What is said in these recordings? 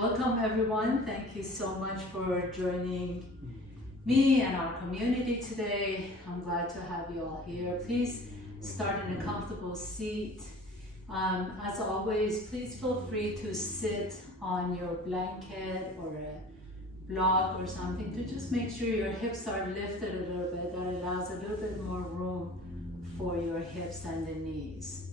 Welcome everyone. Thank you so much for joining me and our community today. I'm glad to have you all here. Please start in a comfortable seat. As always, please feel free to sit on your blanket or a block or something to just make sure your hips are lifted a little bit. That allows a little bit more room for your hips and the knees.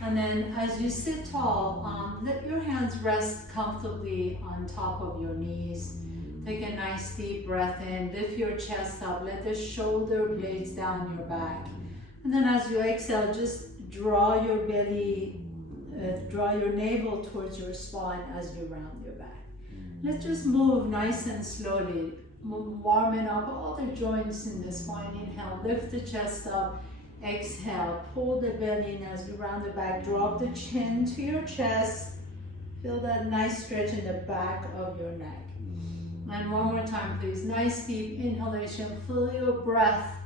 And then as you sit tall, let your hands rest comfortably on top of your knees. Take a nice deep breath in, lift your chest up, let the shoulder blades down your back. And then as you exhale, just draw your belly, draw your navel towards your spine as you round your back. Let's just move nice and slowly, warming up all the joints in the spine. Inhale, lift the chest up. Exhale, pull the belly in as we round the back. Drop the chin to your chest. Feel that nice stretch in the back of your neck. And one more time, please. Nice deep inhalation. Feel your breath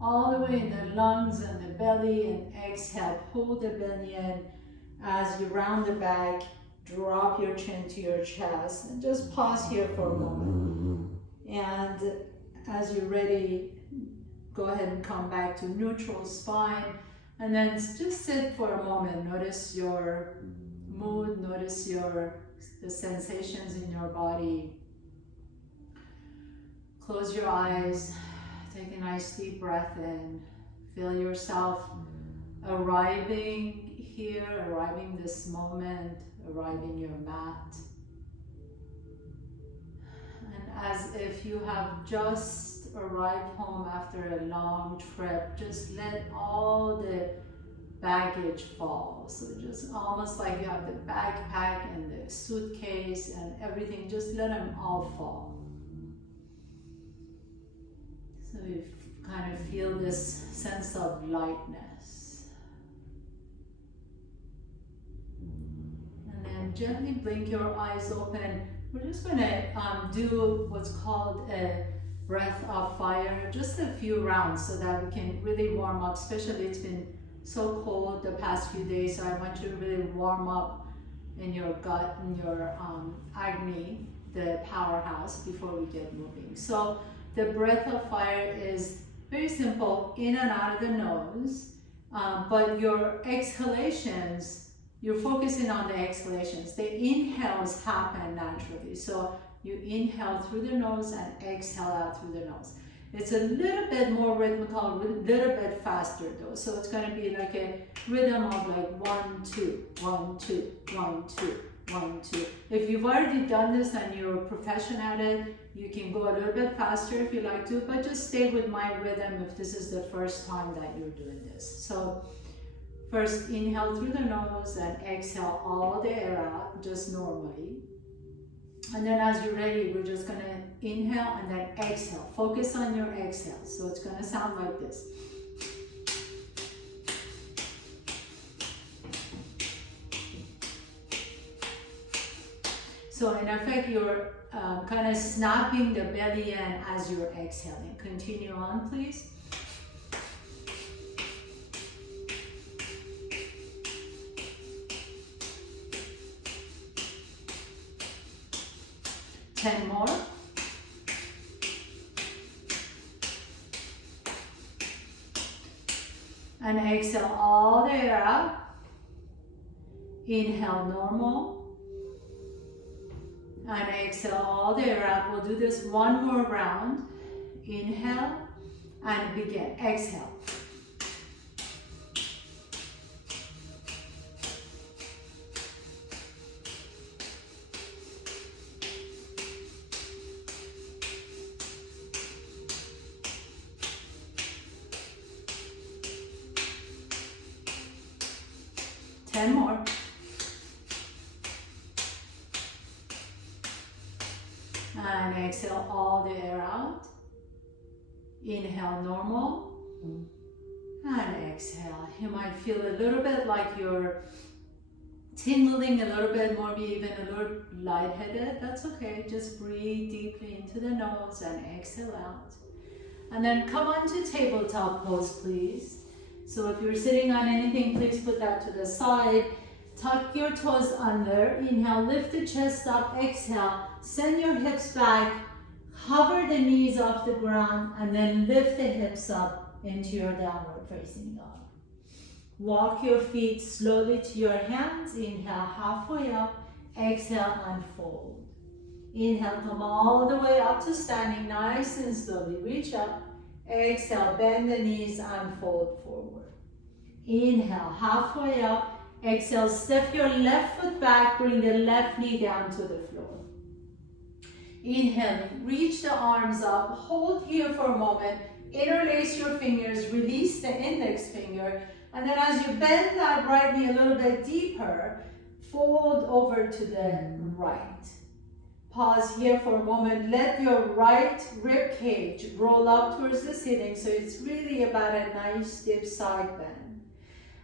all the way in the lungs and the belly. And exhale, pull the belly in as you round the back. Drop your chin to your chest. And just pause here for a moment. And as you're ready, go ahead and come back to neutral spine, and then just sit for a moment. Notice your mood, notice the sensations in your body. Close your eyes, take a nice deep breath in. Feel yourself arriving here, arriving this moment, arriving your mat. And as if you have just arrived home after a long trip, just let all the baggage fall. So just almost like you have the backpack and the suitcase and everything, just let them all fall. So you kind of feel this sense of lightness. And then gently blink your eyes open. We're just going to do what's called a breath of fire, just a few rounds so that we can really warm up, especially it's been so cold the past few days, so I want you to really warm up in your gut, in your Agni, the powerhouse, before we get moving. So the breath of fire is very simple, in and out of the nose, but your exhalations, you're focusing on the exhalations. The inhales happen naturally. So you inhale through the nose and exhale out through the nose. It's a little bit more rhythmical, a little bit faster though. So it's going to be like a rhythm of like 1, 2, 1, 2, 1, 2, 1, 2. If you've already done this and you're a professional at it, you can go a little bit faster if you like to, but just stay with my rhythm if this is the first time that you're doing this. So first inhale through the nose and exhale all the air out, just normally. And then as you're ready, we're just going to inhale and then exhale. Focus on your exhale. So it's going to sound like this. So in effect, you're kind of snapping the belly in as you're exhaling. Continue on, please. Ten more. And exhale all the air out. Inhale normal. And exhale all the air out. We'll do this one more round. Inhale and begin. Exhale. Ten more. And exhale all the air out. Inhale normal. And exhale. You might feel a little bit like you're tingling a little bit, maybe even a little lightheaded. That's okay. Just breathe deeply into the nose and exhale out. And then come on to tabletop pose, please. So if you're sitting on anything, please put that to the side. Tuck your toes under. Inhale, lift the chest up. Exhale, send your hips back. Hover the knees off the ground and then lift the hips up into your downward facing dog. Walk your feet slowly to your hands. Inhale, halfway up. Exhale, and fold. Inhale, come all the way up to standing, nice and slowly. Reach up. Exhale, bend the knees and fold forward. Inhale, halfway up. Exhale, step your left foot back, bring the left knee down to the floor. Inhale, reach the arms up, hold here for a moment, interlace your fingers, release the index finger, and then as you bend that right knee a little bit deeper, fold over to the right. Pause here for a moment, let your right rib cage roll up towards the ceiling, so it's really about a nice deep side bend.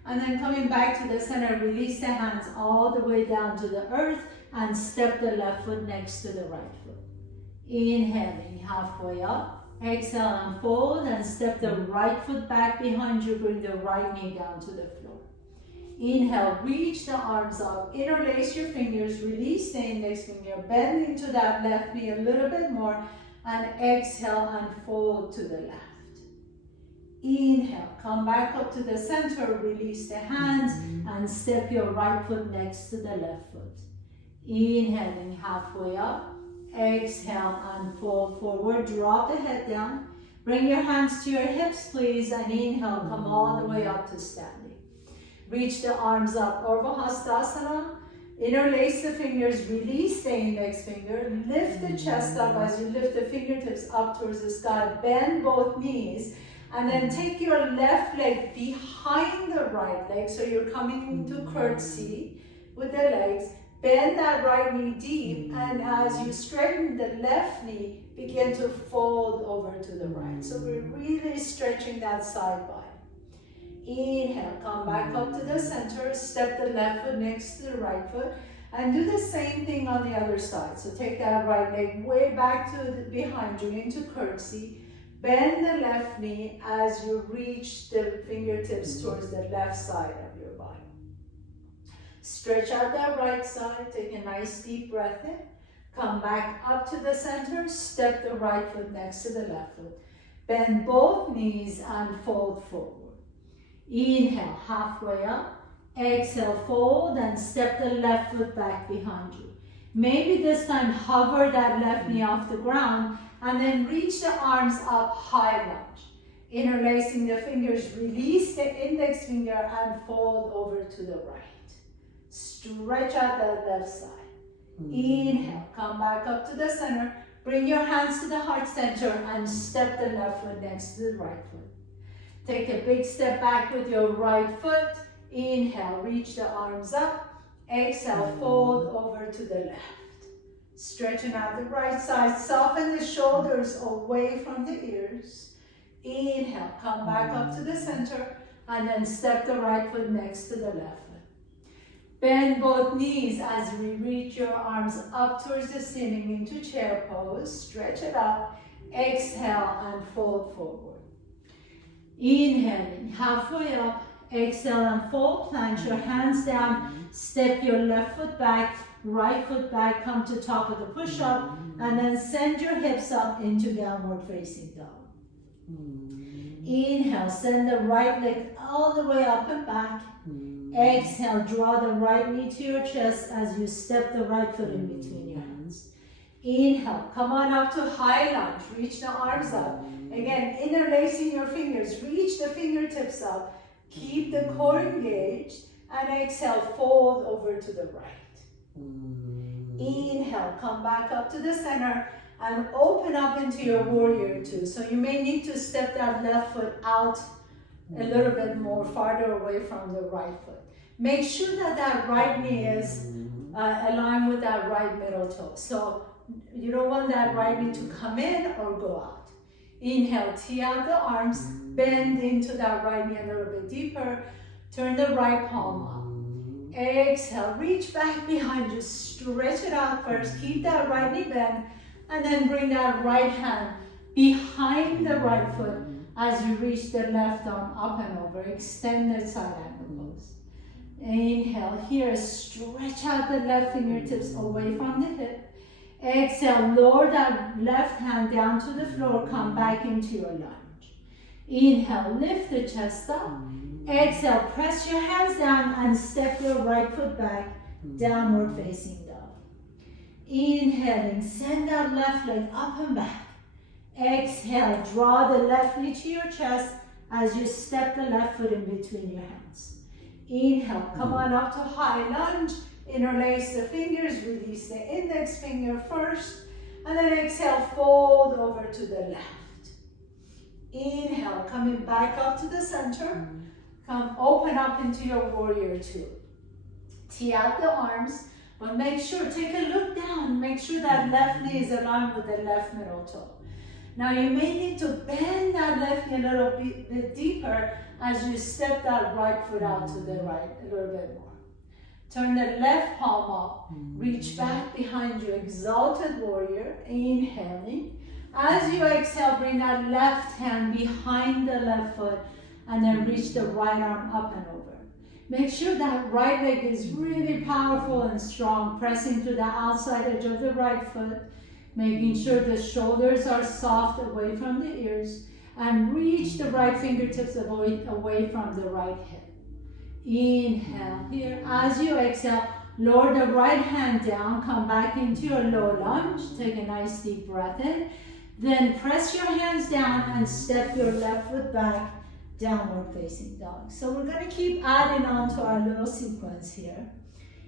And then coming back to the center, release the hands all the way down to the earth and step the left foot next to the right foot. Inhaling halfway up, exhale and fold and step the right foot back behind you, bring the right knee down to the floor. Inhale, reach the arms up, interlace your fingers, release the index finger, bend into that left knee a little bit more and exhale and fold to the left. Inhale, come back up to the center, release the hands and step your right foot next to the left foot. Inhaling halfway up, exhale and fold forward, drop the head down. Bring your hands to your hips please and inhale, come all the way up to standing. Reach the arms up, Urdhva Hastasana. Interlace the fingers, release the index finger, lift the chest up as you lift the fingertips up towards the sky, bend both knees. And then take your left leg behind the right leg, so you're coming into curtsy with the legs. Bend that right knee deep, and as you straighten the left knee, begin to fold over to the right. So we're really stretching that side body. Inhale, come back up to the center, step the left foot next to the right foot, and do the same thing on the other side. So take that right leg way back to behind you into curtsy. Bend the left knee as you reach the fingertips towards the left side of your body. Stretch out that right side, take a nice deep breath in. Come back up to the center, step the right foot next to the left foot. Bend both knees and fold forward. Inhale, halfway up. Exhale, fold and step the left foot back behind you. Maybe this time hover that left knee off the ground and then reach the arms up, high lunge. Interlacing the fingers, release the index finger and fold over to the right. Stretch out that left side. Inhale, come back up to the center. Bring your hands to the heart center and step the left foot next to the right foot. Take a big step back with your right foot. Inhale, reach the arms up. Exhale, fold over to the left. Stretching out the right side, soften the shoulders away from the ears. Inhale, come back up to the center and then step the right foot next to the left foot. Bend both knees as we reach your arms up towards the ceiling into chair pose. Stretch it up. Exhale and fold forward. Inhaling, halfway up. Exhale and fold, plant your hands down. Step your left foot back. Right foot back, come to top of the push-up, and then send your hips up into downward facing dog. Inhale, send the right leg all the way up and back. Exhale, draw the right knee to your chest as you step the right foot in between your hands. Inhale, come on up to high lunge, reach the arms up. Again, interlacing your fingers, reach the fingertips up. Keep the core engaged, and exhale, fold over to the right. Inhale, come back up to the center and open up into your warrior two. So you may need to step that left foot out a little bit more farther away from the right foot. Make sure that that right knee is aligned with that right middle toe. So you don't want that right knee to come in or go out. Inhale, tee out the arms, bend into that right knee a little bit deeper. Turn the right palm up. Exhale, reach back behind you, stretch it out first, keep that right knee bent, and then bring that right hand behind the right foot as you reach the left arm up and over, extended side angle pose. Inhale here, stretch out the left fingertips away from the hip. Exhale, lower that left hand down to the floor, come back into your lunge. Inhale, lift the chest up. Exhale, press your hands down and step your right foot back, downward facing dog. Inhaling, send that left leg up and back. Exhale, draw the left knee to your chest as you step the left foot in between your hands. Inhale, come on up to high lunge. Interlace the fingers, release the index finger first, and then exhale, fold over to the left. Inhale, coming back up to the center. Come open up into your warrior two. Tee out the arms, but make sure, take a look down, make sure that left knee is aligned with the left middle toe. Now you may need to bend that left knee a little bit deeper as you step that right foot out to the right a little bit more. Turn the left palm up, reach back behind you, exalted warrior, inhaling. As you exhale, bring that left hand behind the left foot and then reach the right arm up and over. Make sure that right leg is really powerful and strong, pressing to the outside edge of the right foot, making sure the shoulders are soft away from the ears, and reach the right fingertips away from the right hip. Inhale here. As you exhale, lower the right hand down, come back into your low lunge. Take a nice deep breath in. Then press your hands down and step your left foot back, downward facing dog. So we're going to keep adding on to our little sequence here.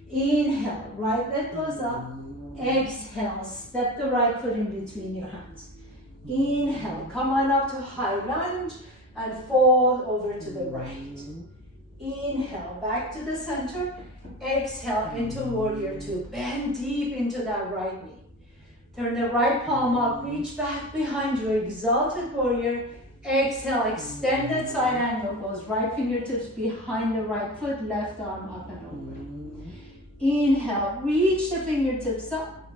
Inhale, right leg goes up. Exhale, step the right foot in between your hands. Inhale, come on up to high lunge and fold over to the right. Inhale, back to the center. Exhale into warrior two. Bend deep into that right knee. Turn the right palm up, reach back behind you, exalted warrior. Exhale, extended side angle pose. Right fingertips behind the right foot, left arm up and over. Inhale, reach the fingertips up.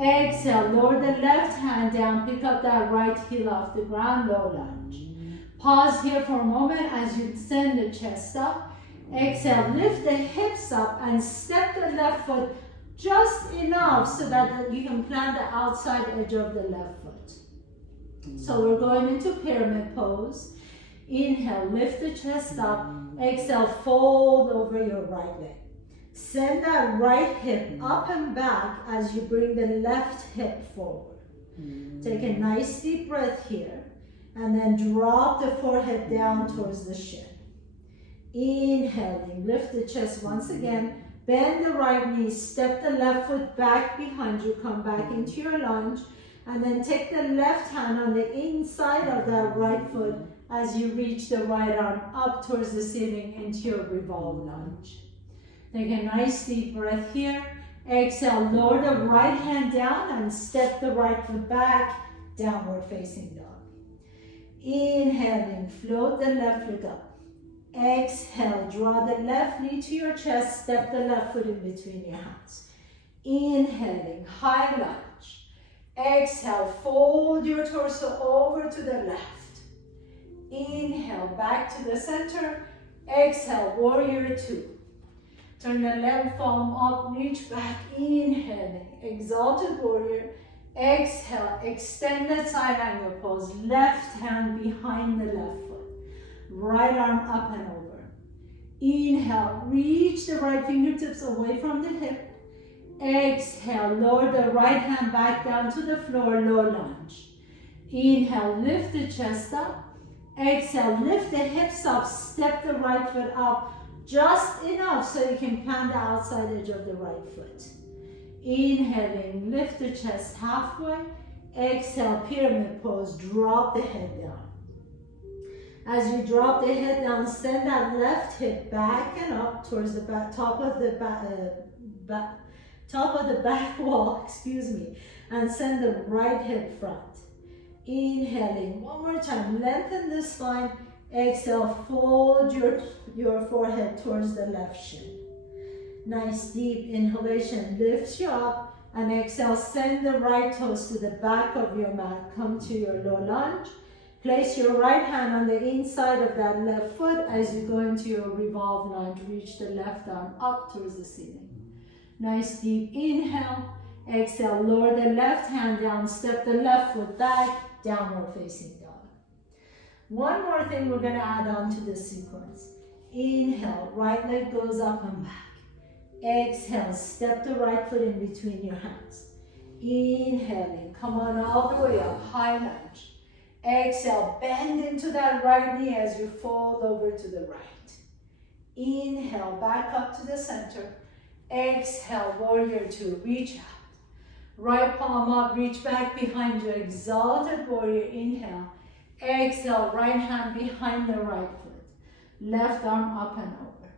Exhale, lower the left hand down, pick up that right heel off the ground, low lunge. Pause here for a moment as you send the chest up. Exhale, lift the hips up and step the left foot just enough so that you can plant the outside edge of the left foot. So we're going into pyramid pose. Inhale, lift the chest up. Exhale, fold over your right leg. Send that right hip up and back as you bring the left hip forward. Take a nice deep breath here. And then drop the forehead down towards the shin. Inhaling, lift the chest once again. Bend the right knee, step the left foot back behind you, come back into your lunge. And then take the left hand on the inside of that right foot as you reach the right arm up towards the ceiling into your revolve lunge. Take a nice deep breath here. Exhale, lower the right hand down and step the right foot back, downward facing dog. Inhaling, float the left foot up. Exhale, draw the left knee to your chest, step the left foot in between your hands. Inhaling, high lunge. Exhale, fold your torso over to the left. Inhale, back to the center. Exhale, warrior two. Turn the left palm up, reach back, inhaling, exalted warrior. Exhale, extended side angle pose, left hand behind the left foot. Right arm up and over. Inhale, reach the right fingertips away from the hip. Exhale, lower the right hand back down to the floor, low lunge. Inhale, lift the chest up. Exhale, lift the hips up, step the right foot up just enough so you can plant the outside edge of the right foot. Inhaling, lift the chest halfway. Exhale, pyramid pose, drop the head down. As you drop the head down, send that left hip back and up towards the back, top of the back wall, and send the right hip front. Inhaling, one more time, lengthen the spine. Exhale, fold your forehead towards the left shin. Nice deep inhalation lifts you up, and exhale, send the right toes to the back of your mat. Come to your low lunge. Place your right hand on the inside of that left foot as you go into your revolve lunge. Reach the left arm up towards the ceiling. Nice deep inhale. Exhale, lower the left hand down, step the left foot back, downward facing dog. One more thing we're gonna add on to this sequence. Inhale, right leg goes up and back. Exhale, step the right foot in between your hands. Inhaling, come on all the way up, high lunge. Exhale, bend into that right knee as you fold over to the right. Inhale, back up to the center. Exhale, warrior two, reach out. Right palm up, reach back behind you, exalted warrior, inhale. Exhale, right hand behind the right foot. Left arm up and over.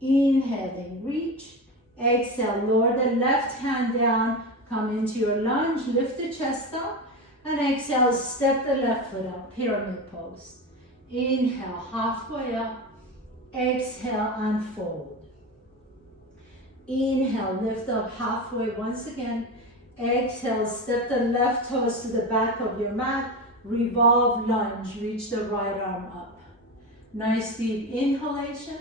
Inhaling, reach. Exhale, lower the left hand down, come into your lunge, lift the chest up. And exhale, step the left foot up, pyramid pose. Inhale, halfway up. Exhale, and fold. Inhale, lift up halfway once again. Exhale, step the left toes to the back of your mat. Revolve lunge, reach the right arm up. Nice deep inhalation.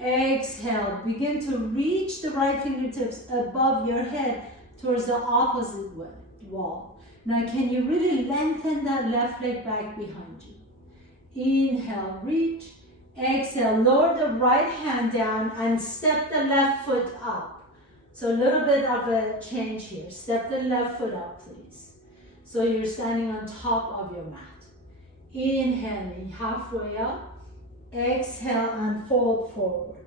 Exhale, begin to reach the right fingertips above your head towards the opposite wall. Now, can you really lengthen that left leg back behind you? Inhale, reach. Exhale, lower the right hand down and step the left foot up. So a little bit of a change here. Step the left foot up, please. So you're standing on top of your mat. Inhaling, halfway up. Exhale and fold forward.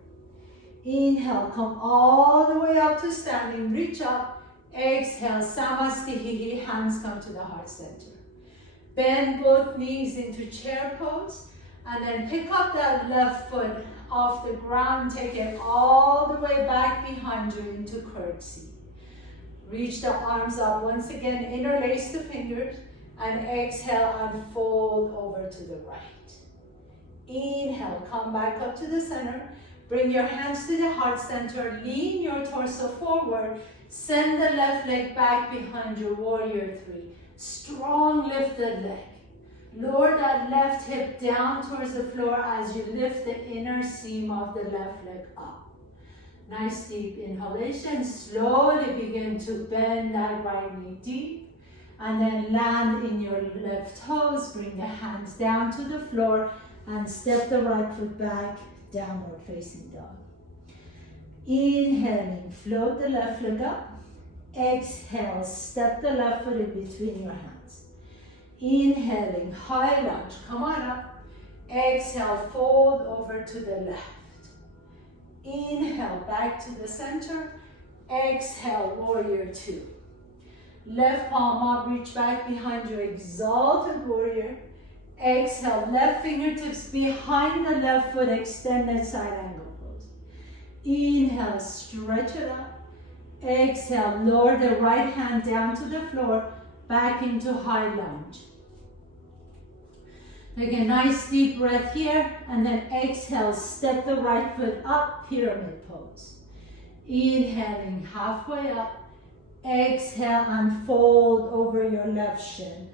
Inhale, come all the way up to standing, reach up. Exhale, Samastihi, hands come to the heart center. Bend both knees into chair pose, and then pick up that left foot off the ground, take it all the way back behind you into curtsy. Reach the arms up once again, interlace the fingers, and exhale and fold over to the right. Inhale, come back up to the center. Bring your hands to the heart center, lean your torso forward, send the left leg back behind you, warrior three. Strong lifted leg. Lower that left hip down towards the floor as you lift the inner seam of the left leg up. Nice deep inhalation. Slowly begin to bend that right knee deep. And then land in your left toes. Bring the hands down to the floor and step the right foot back, downward facing dog. Inhaling, float the left leg up. Exhale, step the left foot in between your hands. Inhaling, high lunge, come on up. Exhale, fold over to the left. Inhale, back to the center. Exhale, warrior two. Left palm up, reach back behind you, exalted warrior. Exhale, left fingertips behind the left foot, extended side angle pose. Inhale, stretch it up. Exhale, lower the right hand down to the floor, back into high lunge. Take a nice deep breath here, and then exhale, step the right foot up, pyramid pose. Inhaling, halfway up. Exhale and fold over your left shin.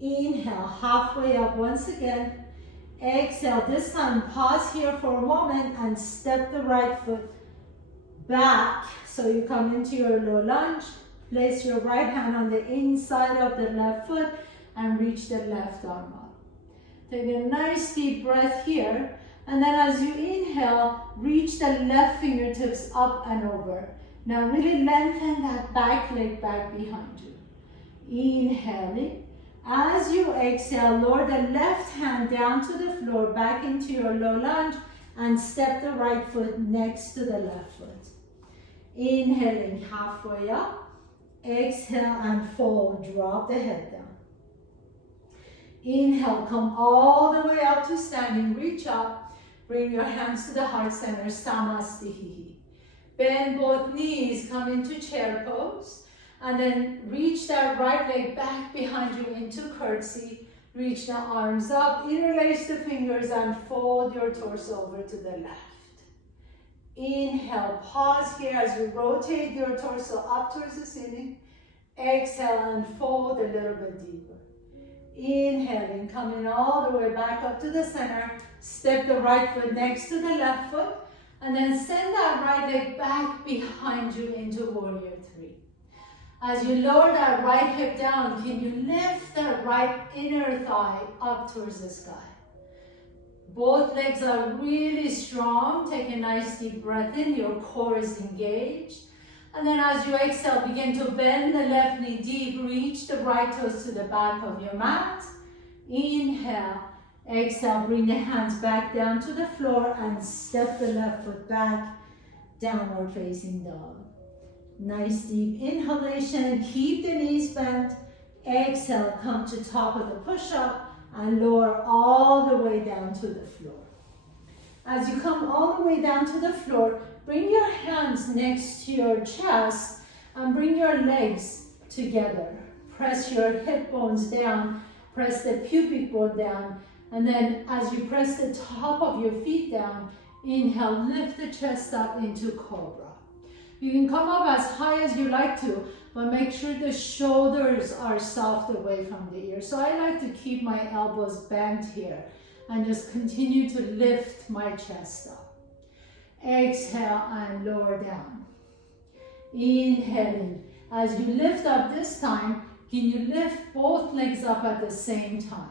Inhale, halfway up once again. Exhale, this time pause here for a moment and step the right foot back. So you come into your low lunge. Place your right hand on the inside of the left foot and reach the left arm up. Take a nice deep breath here. And then as you inhale, reach the left fingertips up and over. Now really lengthen that back leg back behind you. Inhaling. As you exhale, lower the left hand down to the floor, back into your low lunge, and step the right foot next to the left foot. Inhaling, halfway up. Exhale and fold, drop the head down. Inhale, come all the way up to standing, reach up. Bring your hands to the heart center, Samastihi. Bend both knees, come into chair pose. And then reach that right leg back behind you into curtsy. Reach the arms up, interlace the fingers and fold your torso over to the left. Inhale, pause here as you rotate your torso up towards the ceiling. Exhale and fold a little bit deeper. Inhaling, coming all the way back up to the center. Step the right foot next to the left foot. And then send that right leg back behind you into warrior three. As you lower that right hip down, can you lift that right inner thigh up towards the sky? Both legs are really strong. Take a nice deep breath in. Your core is engaged. And then as you exhale, begin to bend the left knee deep. Reach the right toes to the back of your mat. Inhale. Exhale, bring the hands back down to the floor and step the left foot back, downward facing dog. Nice deep inhalation, keep the knees bent. Exhale, come to top of the push-up and lower all the way down to the floor. As you come all the way down to the floor, bring your hands next to your chest and bring your legs together. Press your hip bones down, press the pubic bone down. And then as you press the top of your feet down, inhale, lift the chest up into cobra. You can come up as high as you like to, but make sure the shoulders are soft away from the ear. So I like to keep my elbows bent here and just continue to lift my chest up. Exhale and lower down. Inhaling. As you lift up this time, can you lift both legs up at the same time?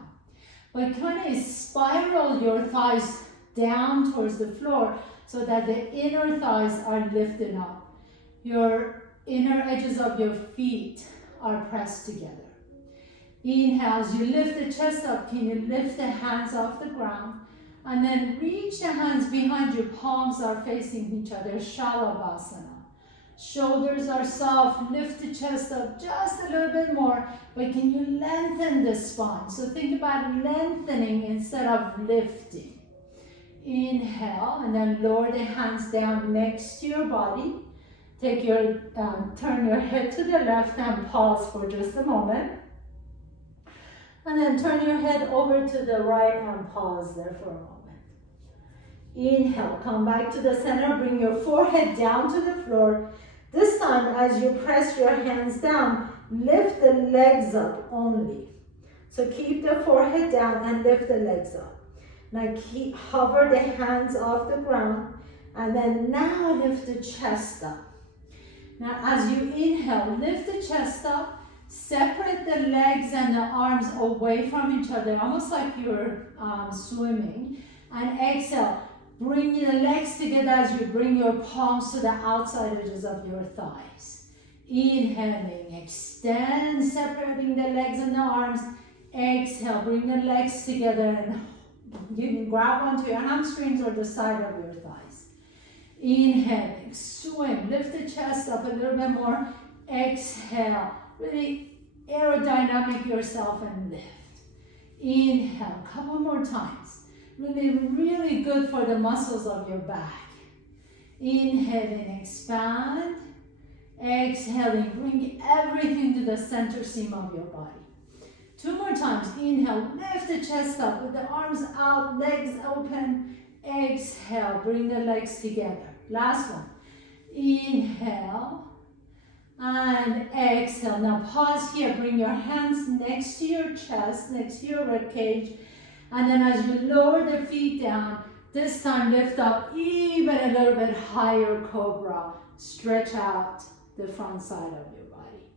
But kind of spiral your thighs down towards the floor so that the inner thighs are lifted up. Your inner edges of your feet are pressed together. Inhale, as you lift the chest up, can you lift the hands off the ground? And then reach the hands behind you, palms are facing each other, Shalabhasana. Shoulders are soft, lift the chest up just a little bit more, but can you lengthen the spine? So think about lengthening instead of lifting. Inhale, and then lower the hands down next to your body. Take your, turn your head to the left and pause for just a moment. And then turn your head over to the right and pause there for a moment. Inhale, come back to the center, bring your forehead down to the floor. This time, as you press your hands down, lift the legs up only. So keep the forehead down and lift the legs up. Now hover the hands off the ground, and then now lift the chest up. Now as you inhale, lift the chest up, separate the legs and the arms away from each other, almost like you're swimming, and exhale. Bring the legs together as you bring your palms to the outside edges of your thighs. Inhaling, extend, separating the legs and the arms. Exhale, bring the legs together and you can grab onto your hamstrings or the side of your thighs. Inhaling, swim, lift the chest up a little bit more. Exhale, really aerodynamic yourself and lift. Inhale, a couple more times. Really good for the muscles of your back. Inhaling, expand. Exhaling, bring everything to the center seam of your body. 2 more times. Inhale, lift the chest up with the arms out, legs open. Exhale, bring the legs together. Last one. Inhale and exhale. Now pause here. Bring your hands next to your chest, next to your rib cage. And then as you lower the feet down, this time lift up even a little bit higher, cobra. Stretch out the front side of your body.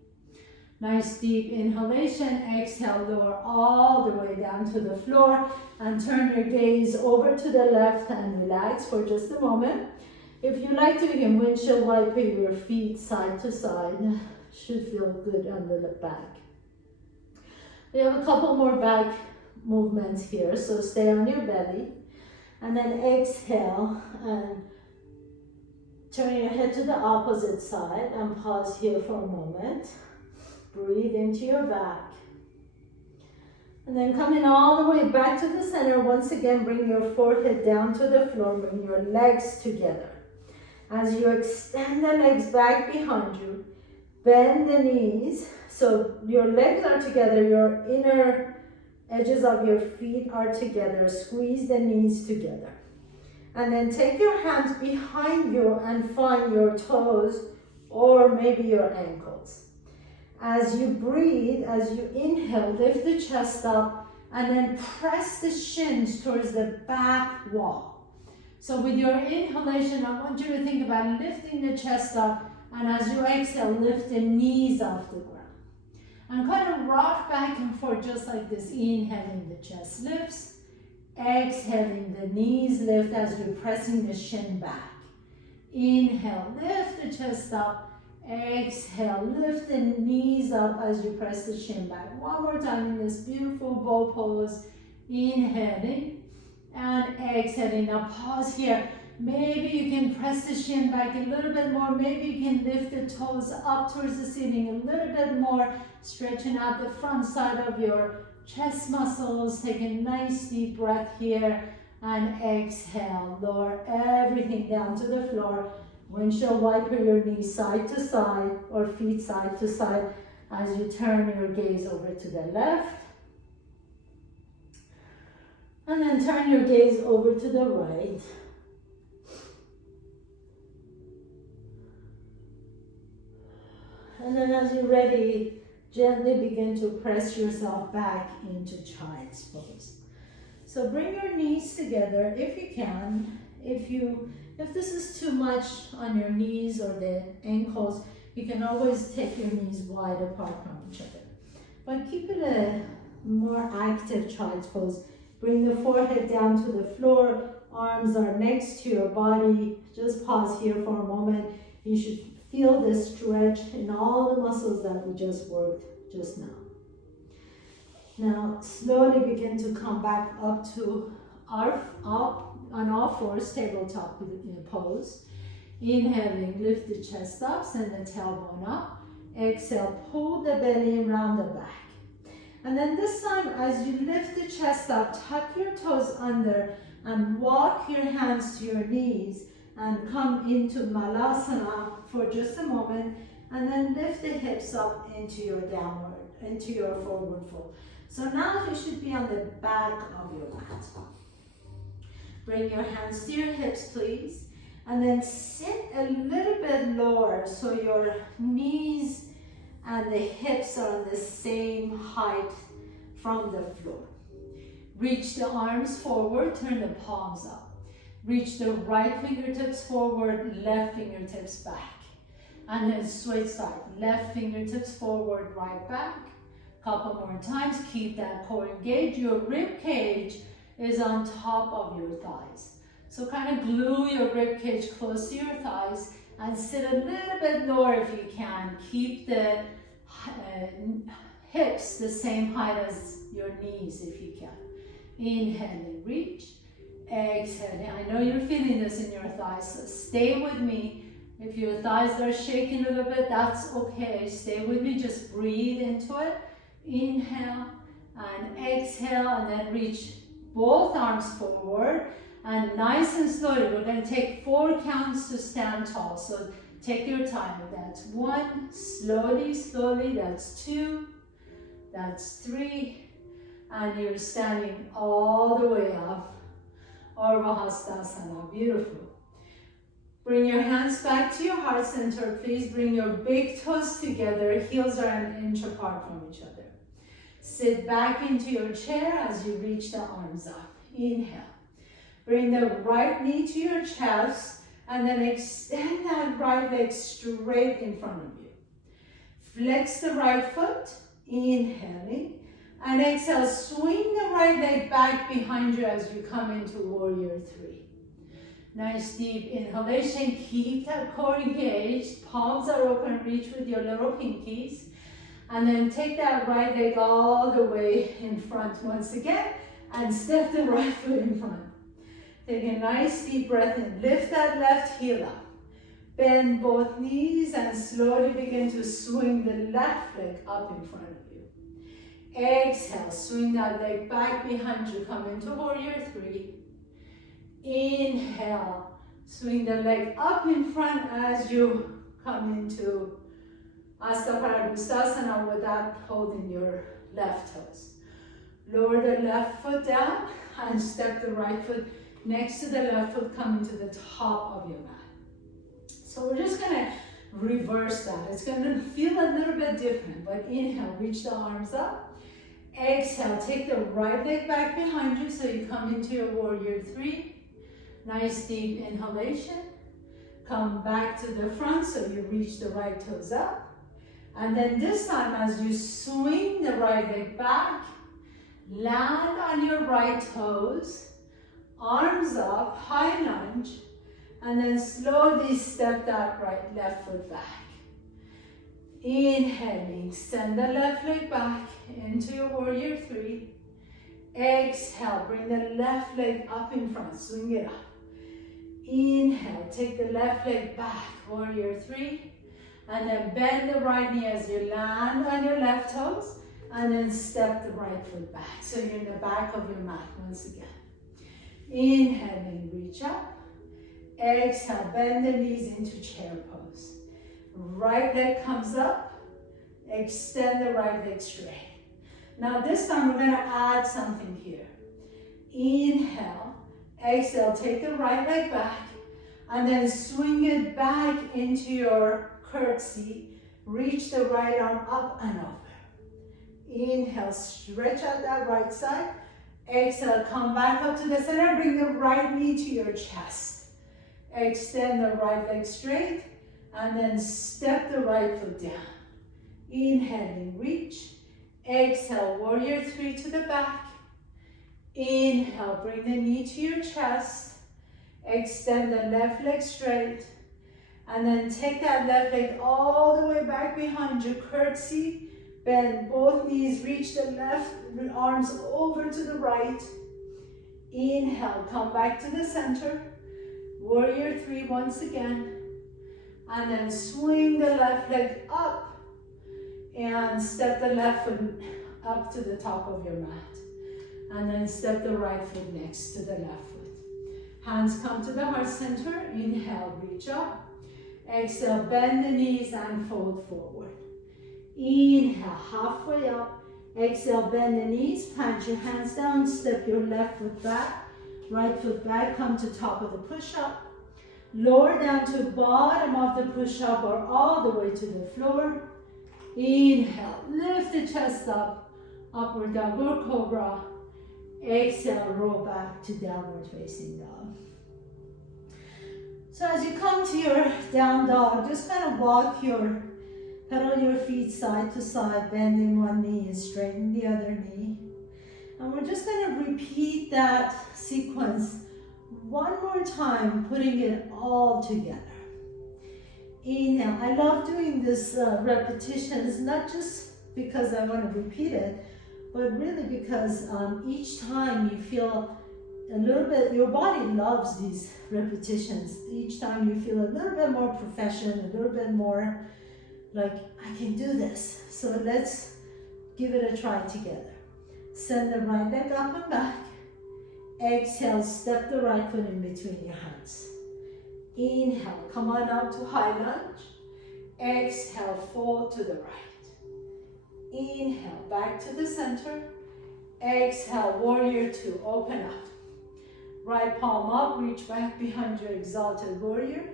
Nice deep inhalation. Exhale, lower all the way down to the floor and turn your gaze over to the left and relax for just a moment. If you like to, you can windshield wipe your feet side to side. Should feel good under the back. We have a couple more back movements here, so stay on your belly and then exhale and turn your head to the opposite side and pause here for a moment. Breathe into your back and then coming all the way back to the center. Once again, bring your forehead down to the floor, bring your legs together. As you extend the legs back behind you, bend the knees so your legs are together, your inner edges of your feet are together. Squeeze the knees together. And then take your hands behind you and find your toes or maybe your ankles. As you breathe, as you inhale, lift the chest up and then press the shins towards the back wall. So with your inhalation, I want you to think about lifting the chest up, and as you exhale, lift the knees off the ground. And kind of rock back and forth just like this, inhaling the chest lifts, exhaling the knees lift as you're pressing the shin back. Inhale, lift the chest up. Exhale, lift the knees up as you press the shin back. One more time in this beautiful bow pose. Inhaling and exhaling. Now pause here. Maybe you can press the shin back a little bit more. Maybe you can lift the toes up towards the ceiling a little bit more, stretching out the front side of your chest muscles. Take a nice deep breath here and exhale. Lower everything down to the floor. Windshield wiper your knees side to side or feet side to side as you turn your gaze over to the left. And then turn your gaze over to the right. And then as you're ready, gently begin to press yourself back into child's pose. So bring your knees together if you can. If this is too much on your knees or the ankles, you can always take your knees wide apart from each other. But keep it a more active child's pose. Bring the forehead down to the floor. Arms are next to your body. Just pause here for a moment. You should feel the stretch in all the muscles that we just worked just now. Now slowly begin to come back up to on all fours, tabletop pose. Inhaling, lift the chest up, send the tailbone up. Exhale, pull the belly around the back. And then this time, as you lift the chest up, tuck your toes under and walk your hands to your knees and come into Malasana for just a moment, and then lift the hips up into your forward fold. So now you should be on the back of your mat. Bring your hands to your hips, please. And then sit a little bit lower so your knees and the hips are on the same height from the floor. Reach the arms forward, turn the palms up. Reach the right fingertips forward, left fingertips back. And then switch side, left fingertips forward, right back. Couple more times, keep that core engaged. Your rib cage is on top of your thighs. So kind of glue your rib cage close to your thighs and sit a little bit lower if you can. Keep the hips the same height as your knees if you can. Inhaling, reach. Exhaling. I know you're feeling this in your thighs, so stay with me. If your thighs are shaking a little bit, that's okay. Stay with me, just breathe into it. Inhale and exhale, and then reach both arms forward, and nice and slowly we're going to take 4 counts to stand tall. So take your time. That's 1, slowly, that's 2, that's 3, and you're standing all the way up. Urdhva Hastasana, beautiful. Bring your hands back to your heart center. Please bring your big toes together. Heels are an inch apart from each other. Sit back into your chair as you reach the arms up. Inhale. Bring the right knee to your chest and then extend that right leg straight in front of you. Flex the right foot, inhaling, and exhale, swing the right leg back behind you as you come into Warrior 3. Nice deep inhalation, keep that core engaged, palms are open, reach with your little pinkies. And then take that right leg all the way in front once again and step the right foot in front. Take a nice deep breath in. Lift that left heel up. Bend both knees and slowly begin to swing the left leg up in front of you. Exhale, swing that leg back behind you. Come into Warrior 3. Inhale, swing the leg up in front as you come into Asta Parabhustasana without holding your left toes. Lower the left foot down and step the right foot next to the left foot, coming to the top of your mat. So we're just gonna reverse that. It's going to feel a little bit different, but inhale, reach the arms up. Exhale, take the right leg back behind you so you come into your warrior three. Nice deep inhalation. Come back to the front so you reach the right toes up. And then this time as you swing the right leg back, land on your right toes, arms up, high lunge, and then slowly step that right left foot back. Inhaling, extend the left leg back into your warrior three. Exhale, bring the left leg up in front, swing it up. Inhale, take the left leg back, warrior three. And then bend the right knee as you land on your left toes. And then step the right foot back. So you're in the back of your mat once again. Inhaling, reach up. Exhale, bend the knees into chair pose. Right leg comes up. Extend the right leg straight. Now this time we're going to add something here. Inhale. Exhale, take the right leg back. And then swing it back into your curtsy. Reach the right arm up and over. Inhale, stretch out that right side. Exhale, come back up to the center. Bring the right knee to your chest. Extend the right leg straight. And then step the right foot down. Inhaling, reach. Exhale, warrior three to the back. Inhale, bring the knee to your chest. Extend the left leg straight. And then take that left leg all the way back behind you. Curtsy. Bend both knees. Reach the left arms over to the right. Inhale, come back to the center. Warrior three once again. And then swing the left leg up. And step the left foot up to the top of your mat. And then step the right foot next to the left foot. Hands come to the heart center. Inhale, reach up. Exhale, bend the knees and fold forward. Inhale, halfway up. Exhale, bend the knees. Plant your hands down. Step your left foot back. Right foot back. Come to top of the push-up. Lower down to bottom of the push-up or all the way to the floor. Inhale, lift the chest up. Upward downward cobra. Exhale, roll back to downward facing dog. So as you come to your down dog, just kind of pedal your feet side to side, bending one knee and straighten the other knee. And we're just going to repeat that sequence one more time, putting it all together. Inhale. I love doing this repetitions, not just because I want to repeat it, but really because each time you feel a little bit, your body loves these repetitions. Each time you feel a little bit more professional, a little bit more like, I can do this. So let's give it a try together. Send the right leg up and back. Exhale, step the right foot in between your hands. Inhale, come on out to high lunge. Exhale, fold to the right. Inhale, back to the center. Exhale, warrior two, open up. Right palm up, reach back behind your exalted warrior.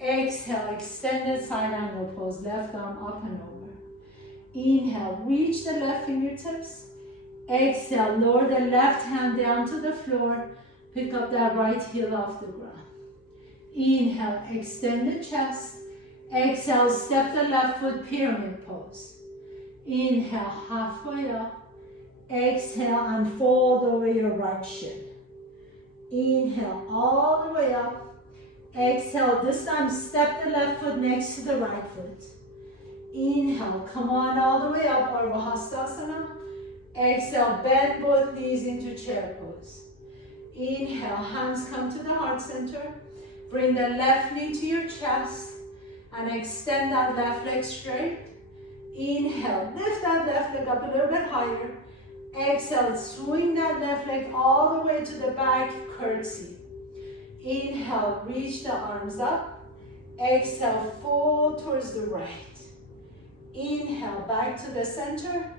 Exhale, extended side angle pose, left arm up and over. Inhale, reach the left fingertips. Exhale, lower the left hand down to the floor. Pick up that right heel off the ground. Inhale, extend the chest. Exhale, step the left foot, pyramid pose. Inhale, halfway up. Exhale, and fold over your right shin. Inhale, all the way up. Exhale, this time step the left foot next to the right foot. Inhale, come on all the way up, Ardha Hastasana. Exhale, bend both knees into chair pose. Inhale, hands come to the heart center. Bring the left knee to your chest and extend that left leg straight. Inhale, lift that left leg up a little bit higher. Exhale, swing that left leg all the way to the back, curtsy. Inhale, reach the arms up. Exhale, fold towards the right. Inhale, back to the center.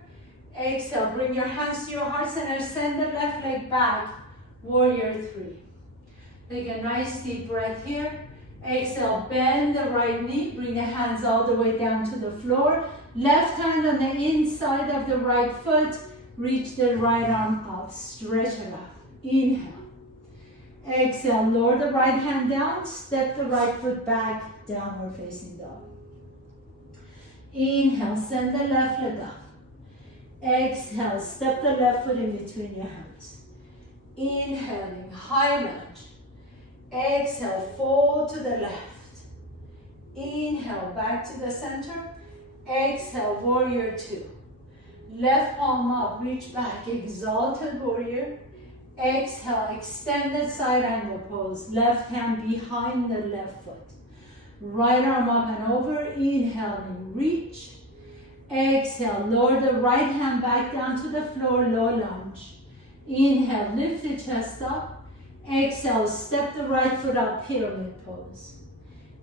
Exhale, bring your hands to your heart center. Send the left leg back, warrior three. Take a nice deep breath here. Exhale, bend the right knee, bring the hands all the way down to the floor. Left hand on the inside of the right foot, reach the right arm up, stretch it up. Inhale. Exhale, lower the right hand down, step the right foot back, downward facing dog. Inhale, send the left leg up. Exhale, step the left foot in between your hands. Inhaling, high lunge. Exhale, fold to the left. Inhale, back to the center. Exhale, warrior two. Left palm up, reach back, exalted warrior. Exhale, extended side angle pose. Left hand behind the left foot. Right arm up and over. Inhaling, reach. Exhale, lower the right hand back down to the floor, low lunge. Inhale, lift the chest up. Exhale, step the right foot up, pyramid pose.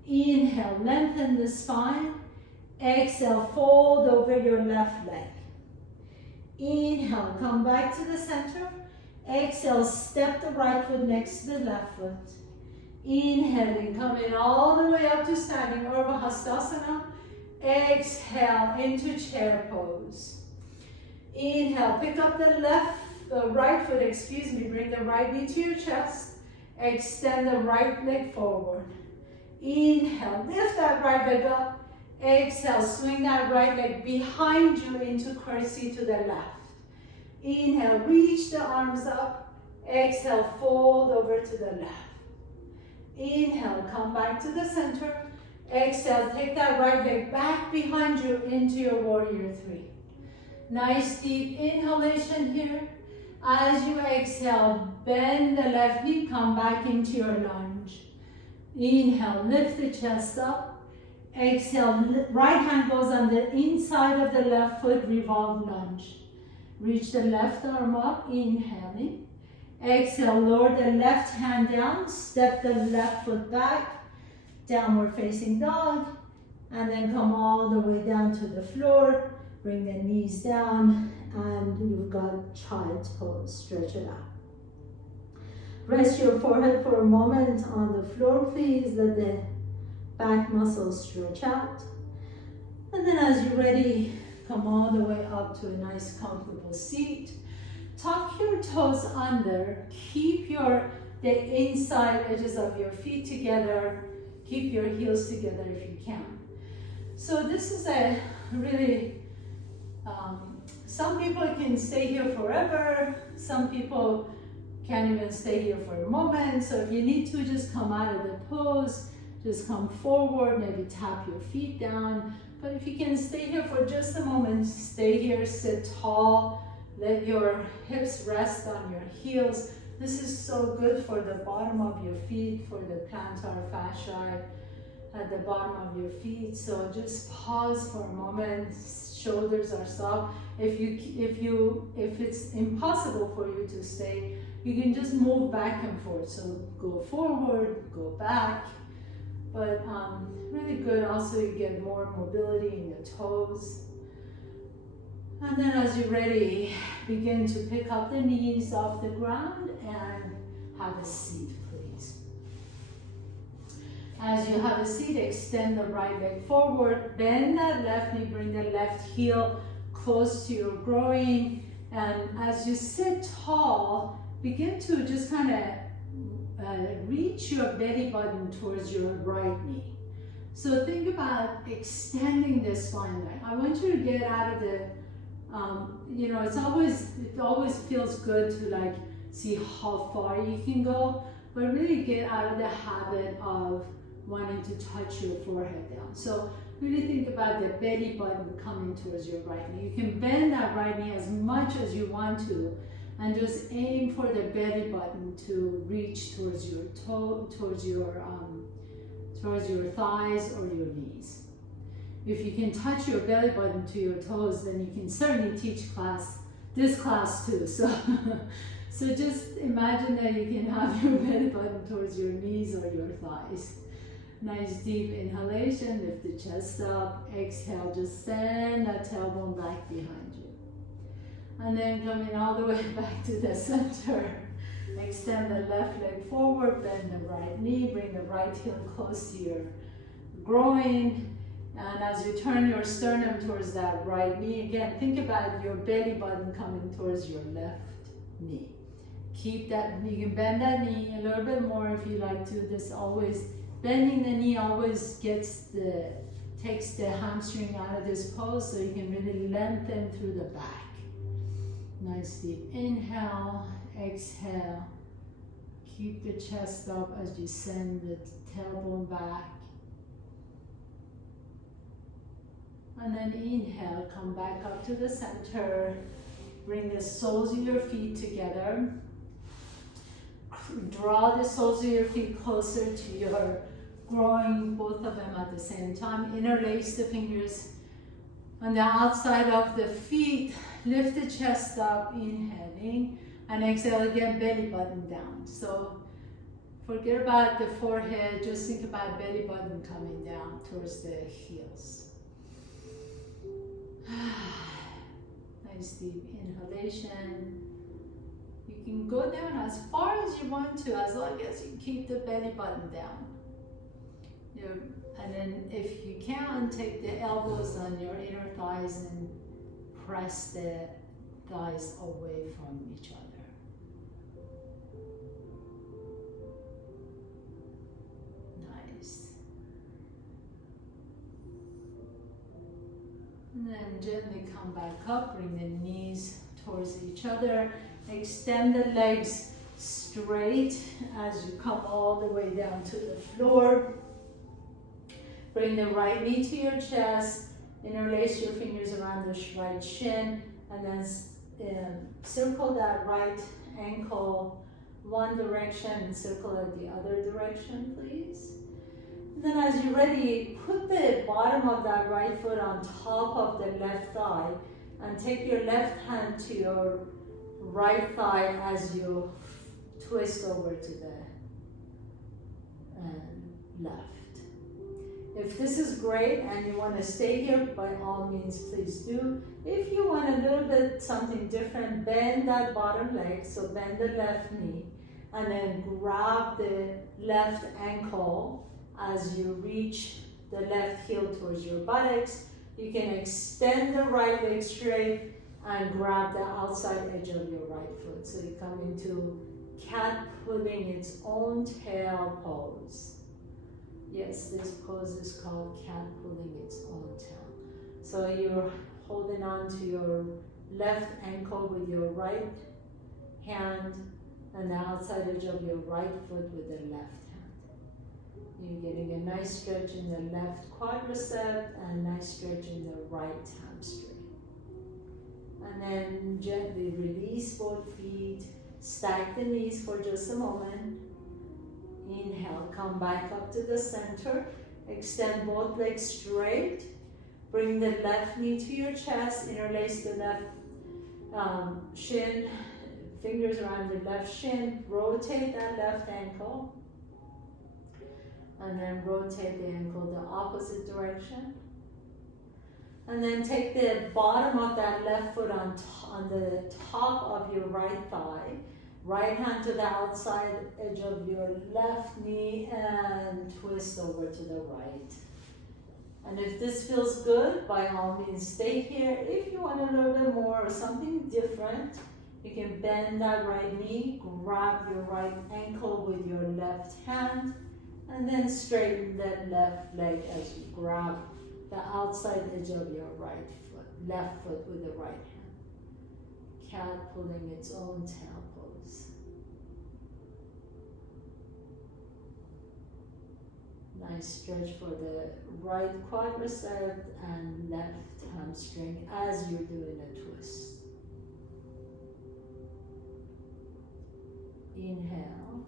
Inhale, lengthen the spine. Exhale, fold over your left leg. Inhale, come back to the center. Exhale, step the right foot next to the left foot. Inhaling, coming all the way up to standing, Urdhva Hastasana. Exhale, into chair pose. Inhale, pick up the right foot, bring the right knee to your chest. Extend the right leg forward. Inhale, lift that right leg up. Exhale, swing that right leg behind you into curtsy to the left. Inhale, reach the arms up. Exhale, fold over to the left. Inhale, come back to the center. Exhale, take that right leg back behind you into your warrior three. Nice deep inhalation here. As you exhale, bend the left knee, come back into your lunge. Inhale, lift the chest up. Exhale, right hand goes on the inside of the left foot, revolve lunge. Reach the left arm up, inhaling. Exhale, lower the left hand down, step the left foot back, downward facing dog, and then come all the way down to the floor. Bring the knees down, and you've got child's pose. Stretch it out. Rest your forehead for a moment on the floor, please. Let the back muscles stretch out. And then as you're ready, come all the way up to a nice comfortable seat. Tuck your toes under. Keep the inside edges of your feet together. Keep your heels together if you can. So this is a really, some people can stay here forever. Some people can't even stay here for a moment. So if you need to, just come out of the pose. Just come forward, maybe tap your feet down. But if you can stay here for just a moment, stay here, sit tall. Let your hips rest on your heels. This is so good for the bottom of your feet, for the plantar fascia at the bottom of your feet. So just pause for a moment. Shoulders are soft. If it's impossible for you to stay, you can just move back and forth. So go forward, go back. But really good. Also, you get more mobility in the toes. And then as you're ready, begin to pick up the knees off the ground and have a seat, please. As you have a seat, extend the right leg forward, bend that left knee, bring the left heel close to your groin. And as you sit tall, begin to just kind of reach your belly button towards your right knee. So think about extending the spine line. I want you to get out of the, it always feels good to like see how far you can go, but really get out of the habit of wanting to touch your forehead down. So really think about the belly button coming towards your right knee. You can bend that right knee as much as you want to, and just aim for the belly button to reach towards your toe, towards your thighs or your knees. If you can touch your belly button to your toes, then you can certainly teach this class too. So, so just imagine that you can have your belly button towards your knees or your thighs. Nice deep inhalation, lift the chest up. Exhale, just send that tailbone back behind you. And then coming all the way back to the center. Extend the left leg forward, bend the right knee, bring the right heel close to your groin. And as you turn your sternum towards that right knee, again, think about your belly button coming towards your left knee. Keep that, you can bend that knee a little bit more if you like to. This always, bending the knee always takes the hamstring out of this pose so you can really lengthen through the back. Nice deep inhale, exhale. Keep the chest up as you send the tailbone back. And then inhale, come back up to the center. Bring the soles of your feet together. Draw the soles of your feet closer to your groin, both of them at the same time. Interlace the fingers on the outside of the feet. Lift the chest up, inhaling, and exhale again, belly button down. So forget about the forehead, just think about belly button coming down towards the heels. Nice deep inhalation. You can go down as far as you want to, as long as you keep the belly button down. And then if you can, take the elbows on your inner thighs and press the thighs away from each other. Nice. And then gently come back up, bring the knees towards each other. Extend the legs straight as you come all the way down to the floor. Bring the right knee to your chest. Interlace your fingers around the right shin. And then circle that right ankle one direction and circle it the other direction, please. And then as you're ready, put the bottom of that right foot on top of the left thigh and take your left hand to your right thigh as you twist over to the left. If this is great and you want to stay here, by all means, please do. If you want a little bit something different, bend that bottom leg, so bend the left knee, and then grab the left ankle as you reach the left heel towards your buttocks. You can extend the right leg straight and grab the outside edge of your right foot. So you come into cat pulling its own tail pose. Yes, this pose is called cat pulling its own tail. So you're holding on to your left ankle with your right hand and the outside edge of your right foot with the left hand. You're getting a nice stretch in the left quadricep and a nice stretch in the right hamstring. And then gently release both feet, stack the knees for just a moment. Inhale, come back up to the center. Extend both legs straight. Bring the left knee to your chest. Interlace the left shin, fingers around the left shin. Rotate that left ankle. And then rotate the ankle the opposite direction. And then take the bottom of that left foot on the top of your right thigh. Right hand to the outside edge of your left knee and twist over to the right. And if this feels good, by all means stay here. If you want a little bit more or something different, you can bend that right knee, grab your right ankle with your left hand, and then straighten that left leg as you grab the outside edge of your right foot, left foot with the right hand. Cat pulling its own tail pose. Nice stretch for the right quadricep and left hamstring as you're doing a twist. Inhale.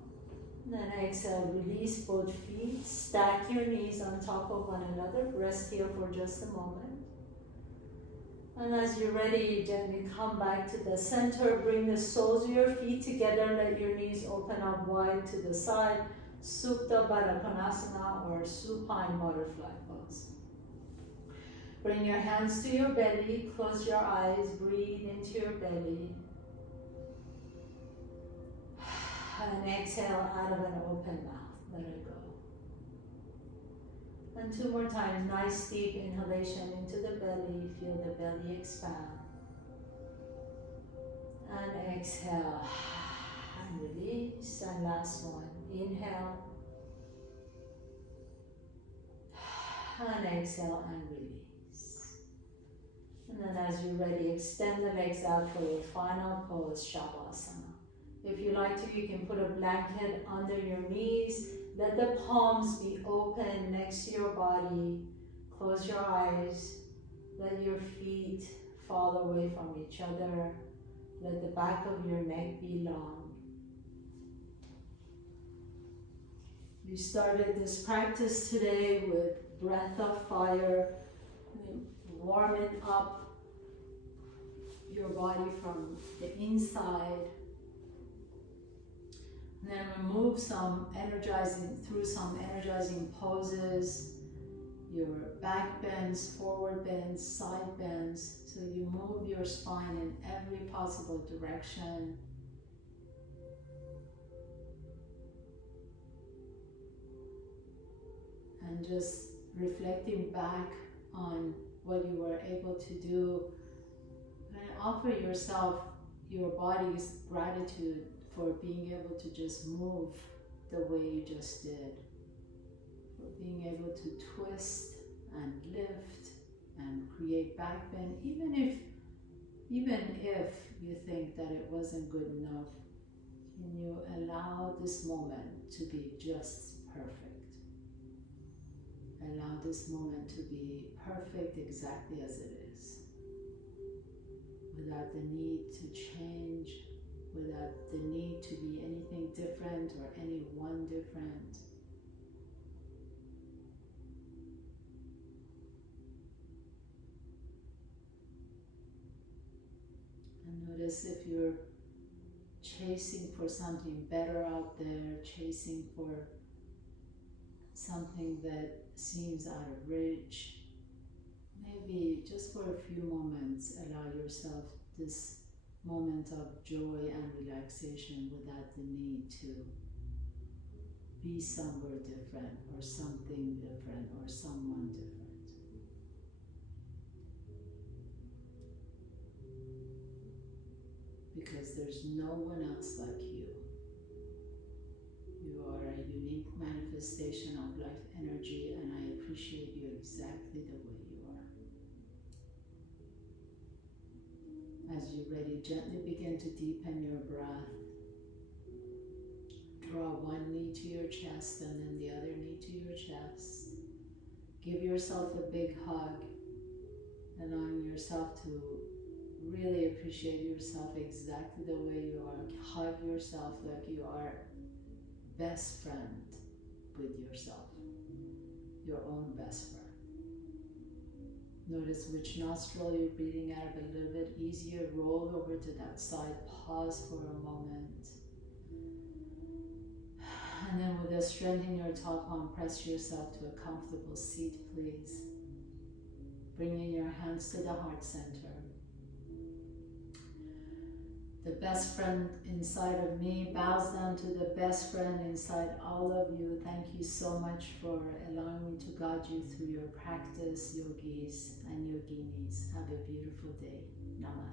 Then exhale, release both feet, stack your knees on top of one another, rest here for just a moment. And as you're ready, gently come back to the center, bring the soles of your feet together, let your knees open up wide to the side, Supta Baddha Konasana or supine butterfly pose. Bring your hands to your belly, close your eyes, breathe into your belly. And exhale out of an open mouth. Let it go. And 2 more times. Nice deep inhalation into the belly. Feel the belly expand. And exhale. And release. And last one. Inhale. And exhale and release. And then as you're ready, extend the legs out for your final pose, Shavasana. If you like to, you can put a blanket under your knees. Let the palms be open next to your body. Close your eyes. Let your feet fall away from each other. Let the back of your neck be long. We started this practice today with breath of fire, warming up your body from the inside. And then we move through some energizing poses. Your back bends, forward bends, side bends. So you move your spine in every possible direction. And just reflecting back on what you were able to do. And offer yourself, your body's gratitude for being able to just move the way you just did. For being able to twist and lift and create back bend, even if you think that it wasn't good enough, can you allow this moment to be just perfect? Allow this moment to be perfect exactly as it is, without the need to change, without the need to be anything different or anyone different. And notice if you're chasing for something better out there, chasing for something that seems out of reach, maybe just for a few moments allow yourself this moment of joy and relaxation without the need to be somewhere different or something different or someone different. Because there's no one else like you. You are a unique manifestation of life energy, and I appreciate you exactly the way you are. As you're ready, gently begin to deepen your breath. Draw one knee to your chest and then the other knee to your chest. Give yourself a big hug, allowing yourself to really appreciate yourself exactly the way you are. Hug yourself like you are best friend with yourself, your own best friend. Notice which nostril you're breathing out of a little bit easier. Roll over to that side, pause for a moment. And then with a strength in your top arm, press yourself to a comfortable seat, please. Bringing your hands to the heart center. The best friend inside of me bows down to the best friend inside all of you. Thank you so much for allowing me to guide you through your practice, yogis and yoginis. Have a beautiful day. Namaste.